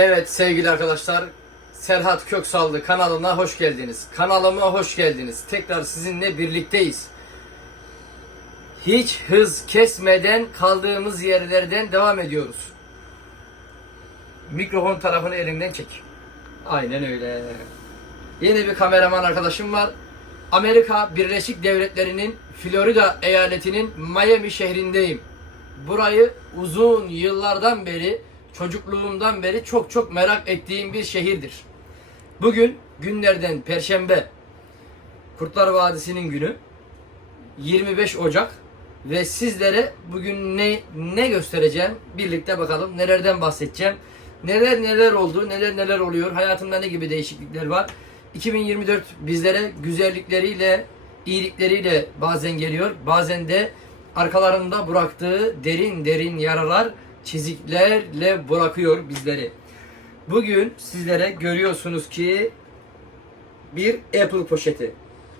Evet sevgili arkadaşlar, Serhat Köksallı kanalına hoş geldiniz. Kanalıma hoş geldiniz. Tekrar sizinle birlikteyiz. Hiç hız kesmeden kaldığımız yerlerden devam ediyoruz. Mikrofon tarafını elinden çek. Aynen öyle. Yeni bir kameraman arkadaşım var. Amerika Birleşik Devletleri'nin Florida eyaletinin Miami şehrindeyim. Burayı uzun yıllardan beri, çocukluğumdan beri çok çok merak ettiğim bir şehirdir. Bugün günlerden Perşembe, Kurtlar Vadisi'nin günü, 25 Ocak ve sizlere bugün ne ne göstereceğim birlikte bakalım nelerden bahsedeceğim. Neler neler oldu, neler neler oluyor, hayatımda ne gibi değişiklikler var. 2024 bizlere güzellikleriyle, iyilikleriyle bazen geliyor, bazen de arkalarında bıraktığı derin derin yaralar, çiziklerle bırakıyor bizleri. Bugün sizlere görüyorsunuz ki bir Apple poşeti.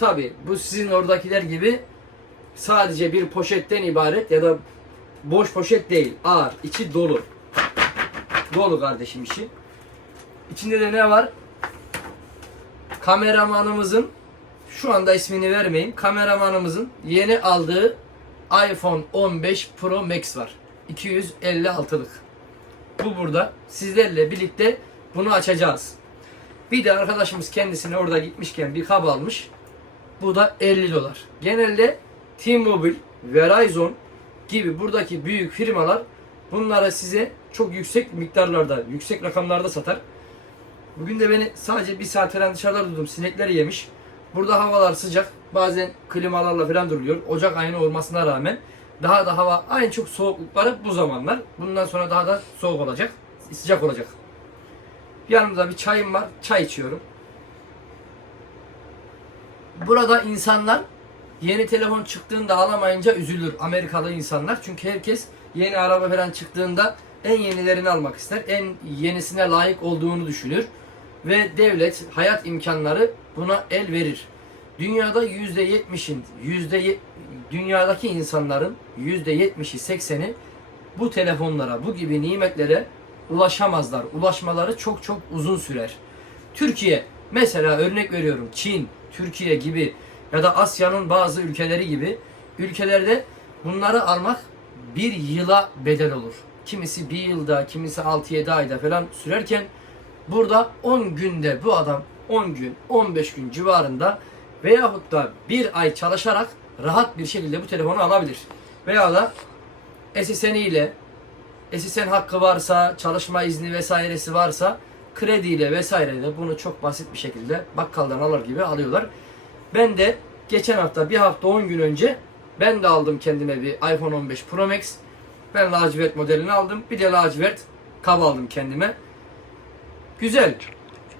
Tabi bu sizin oradakiler gibi sadece bir poşetten ibaret ya da boş poşet değil. Ağır, içi dolu. Dolu kardeşim işi. İçinde de ne var? Kameramanımızın şu anda ismini vermeyin. Kameramanımızın yeni aldığı iPhone 15 Pro Max var. 256'lık. Bu burada. Sizlerle birlikte bunu açacağız. Bir de arkadaşımız kendisine orada gitmişken bir kab almış. Bu da 50 dolar. Genelde T-Mobile, Verizon gibi buradaki büyük firmalar bunlara size çok yüksek miktarlarda, yüksek rakamlarda satar. Bugün de beni sadece bir saat falan dışarıda durdum. Sinekler yemiş. Burada havalar sıcak. Bazen klimalarla falan duruluyor. Ocak ayını olmasına rağmen daha da hava en çok soğuklukları bu zamanlar. Bundan sonra daha da soğuk olacak. Sıcak olacak. Yanımda bir çayım var. Çay içiyorum. Burada insanlar yeni telefon çıktığında alamayınca üzülür. Amerikalı insanlar. Çünkü herkes yeni araba falan çıktığında en yenilerini almak ister. En yenisine layık olduğunu düşünür. Ve devlet, hayat imkanları buna el verir. Dünyada %70'in, yüzde dünyadaki insanların %70'i 80'i bu telefonlara, bu gibi nimetlere ulaşamazlar. Ulaşmaları çok çok uzun sürer. Türkiye, mesela örnek veriyorum Çin, Türkiye gibi ya da Asya'nın bazı ülkeleri gibi ülkelerde bunları almak bir yıla bedel olur. Kimisi bir yılda, kimisi 6-7 ayda falan sürerken burada 10 günde bu adam 10 gün, 15 gün civarında veyahut da bir ay çalışarak rahat bir şekilde bu telefonu alabilir. Veya da SSN ile SSN hakkı varsa, çalışma izni vesairesi varsa krediyle vesaireyle bunu çok basit bir şekilde bakkaldan alır gibi alıyorlar. Ben de geçen hafta bir hafta 10 gün önce ben de aldım kendime bir iPhone 15 Pro Max. Ben lacivert modelini aldım. Bir de lacivert kab aldım kendime. Güzel.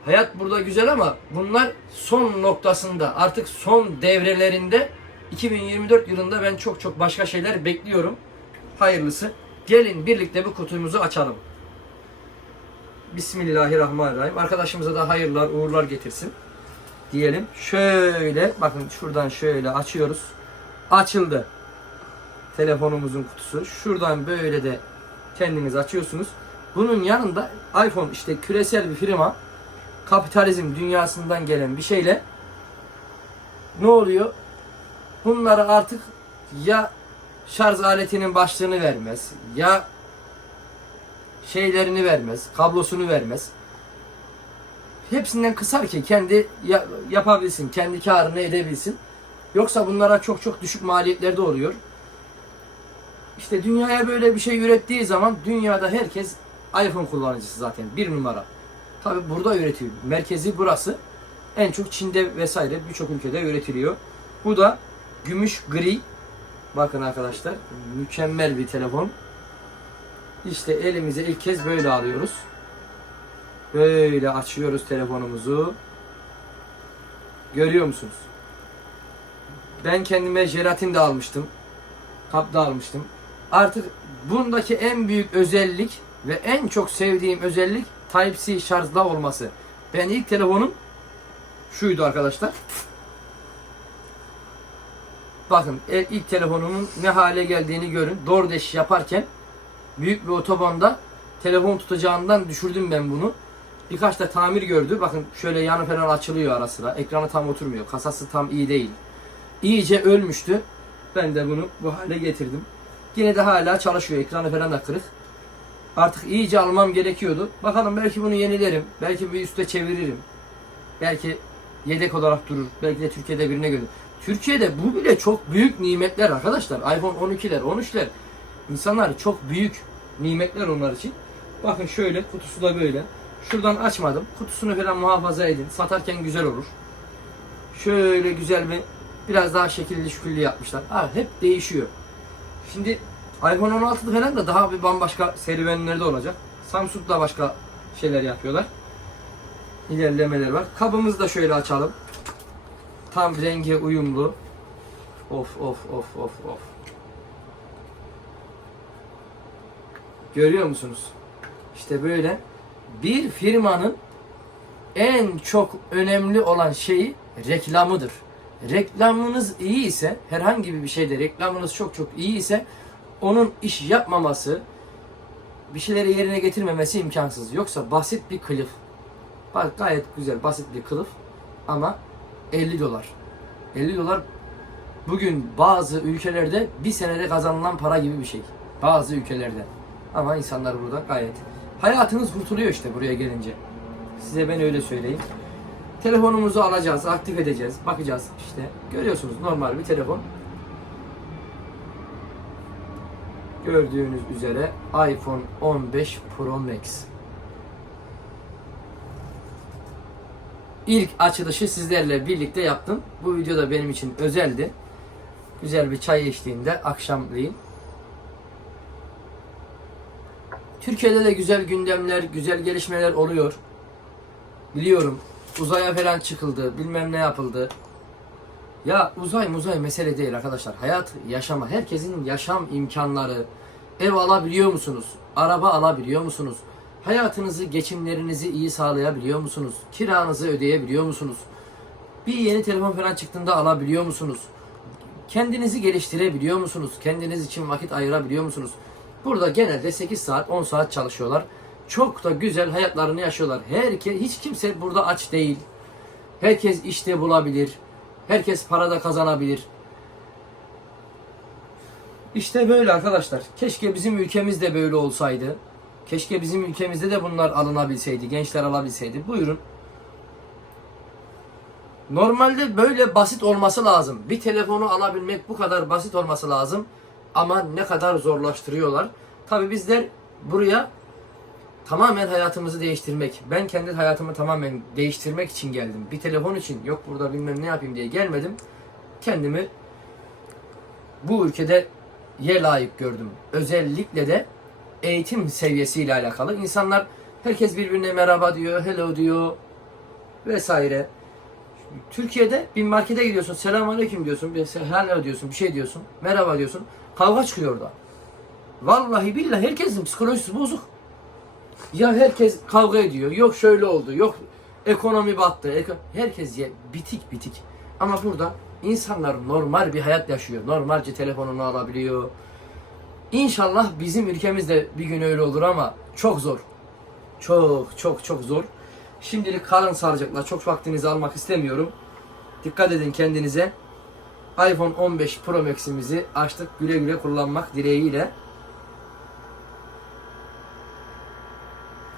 Hayat burada güzel ama bunlar son noktasında artık son devrelerinde 2024 yılında ben çok çok başka şeyler bekliyorum. Hayırlısı. Gelin birlikte bu kutumuzu açalım. Bismillahirrahmanirrahim. Arkadaşımıza da hayırlar, uğurlar getirsin. Diyelim. Şöyle bakın şuradan şöyle açıyoruz. Açıldı. Telefonumuzun kutusu. Şuradan böyle de kendiniz açıyorsunuz. Bunun yanında iPhone işte küresel bir firma kapitalizm dünyasından gelen bir şeyle ne oluyor? Bunları artık ya şarj aletinin başlığını vermez ya şeylerini vermez, kablosunu vermez. Hepsinden kısar ki kendi ya- yapabilsin, kendi karını edebilsin. Yoksa bunlara çok çok düşük maliyetlerde oluyor. İşte dünyaya böyle bir şey ürettiği zaman dünyada herkes iPhone kullanıcısı zaten bir numara. Tabi burada üretiyor. Merkezi burası. En çok Çin'de vesaire birçok ülkede üretiliyor. Bu da gümüş gri. Bakın arkadaşlar mükemmel bir telefon. İşte elimize ilk kez böyle alıyoruz. Böyle açıyoruz telefonumuzu. Görüyor musunuz? Ben kendime jelatin de almıştım. Kap da almıştım. Artık bundaki en büyük özellik ve en çok sevdiğim özellik Type-C şarjla olması. Ben ilk telefonum şuydu arkadaşlar. Bakın ilk telefonumun ne hale geldiğini görün. DoorDash yaparken büyük bir otobanda telefon tutacağından düşürdüm ben bunu. Birkaç da tamir gördü. Bakın şöyle yanı falan açılıyor ara sıra. Ekranı tam oturmuyor. Kasası tam iyi değil. İyice ölmüştü. Ben de bunu bu hale getirdim. Yine de hala çalışıyor. Ekranı falan da kırık. Artık iyice almam gerekiyordu. Bakalım belki bunu yenilerim. Belki bir üste çeviririm. Belki yedek olarak durur. Belki de Türkiye'de birine göre. Türkiye'de bu bile çok büyük nimetler arkadaşlar. iPhone 12'ler, 13'ler. İnsanlar çok büyük nimetler onlar için. Bakın şöyle kutusu da böyle. Şuradan açmadım. Kutusunu falan muhafaza edin. Satarken güzel olur. Şöyle güzel bir biraz daha şekilli şüküllü yapmışlar. Abi hep değişiyor. Şimdi iPhone 16'da falan da daha bir bambaşka serüvenlerde olacak. Samsung da başka şeyler yapıyorlar. İlerlemeler var. Kabımızı da şöyle açalım. Tam rengi uyumlu. Of of of of of. Görüyor musunuz? İşte böyle bir firmanın en çok önemli olan şeyi reklamıdır. Reklamınız iyi ise herhangi bir şeyde reklamınız çok çok iyi ise onun iş yapmaması, bir şeyleri yerine getirmemesi imkansız. Yoksa basit bir kılıf. Bak gayet güzel basit bir kılıf ama 50 dolar. 50 dolar bugün bazı ülkelerde bir senede kazanılan para gibi bir şey. Bazı ülkelerde. Ama insanlar burada gayet. Hayatınız kurtuluyor işte buraya gelince. Size ben öyle söyleyeyim. Telefonumuzu alacağız, aktif edeceğiz, bakacağız işte. Görüyorsunuz normal bir telefon. Gördüğünüz üzere iPhone 15 Pro Max. İlk açılışı sizlerle birlikte yaptım. Bu video da benim için özeldi. Güzel bir çay eşliğinde akşamleyin. Türkiye'de de güzel gündemler, güzel gelişmeler oluyor. Biliyorum. Uzaya falan çıkıldı, bilmem ne yapıldı. Ya uzay muzay mesele değil arkadaşlar. Hayat, yaşama. Herkesin yaşam imkanları. Ev alabiliyor musunuz? Araba alabiliyor musunuz? Hayatınızı, geçimlerinizi iyi sağlayabiliyor musunuz? Kiranızı ödeyebiliyor musunuz? Bir yeni telefon falan çıktığında alabiliyor musunuz? Kendinizi geliştirebiliyor musunuz? Kendiniz için vakit ayırabiliyor musunuz? Burada genelde 8 saat, 10 saat çalışıyorlar. Çok da güzel hayatlarını yaşıyorlar. Herkes, hiç kimse burada aç değil. Herkes işte bulabilir. Herkes para da kazanabilir. İşte böyle arkadaşlar. Keşke bizim ülkemizde böyle olsaydı. Keşke bizim ülkemizde de bunlar alınabilseydi. Gençler alabilseydi. Buyurun. Normalde böyle basit olması lazım. Bir telefonu alabilmek bu kadar basit olması lazım. Ama ne kadar zorlaştırıyorlar. Tabi bizler buraya tamamen hayatımızı değiştirmek. Ben kendi hayatımı tamamen değiştirmek için geldim. Bir telefon için yok burada bilmem ne yapayım diye gelmedim. Kendimi bu ülkede yer layık gördüm. Özellikle de eğitim seviyesiyle alakalı. İnsanlar herkes birbirine merhaba diyor, hello diyor vesaire. Türkiye'de bir markete gidiyorsun, selamünaleyküm diyorsun, bir hello diyorsun, bir şey diyorsun, merhaba diyorsun. Kavga çıkıyor orada. Vallahi billahi herkesin psikolojisi bozuk. Ya herkes kavga ediyor, yok şöyle oldu, yok ekonomi battı. herkes ye, bitik bitik. Ama burada insanlar normal bir hayat yaşıyor. Normalce telefonunu alabiliyor. İnşallah bizim ülkemizde bir gün öyle olur ama çok zor. Çok çok çok zor. Şimdilik kalın saracaklar. Çok vaktinizi almak istemiyorum. Dikkat edin kendinize. iPhone 15 Pro Max'imizi açtık. Güle güle kullanmak dileğiyle.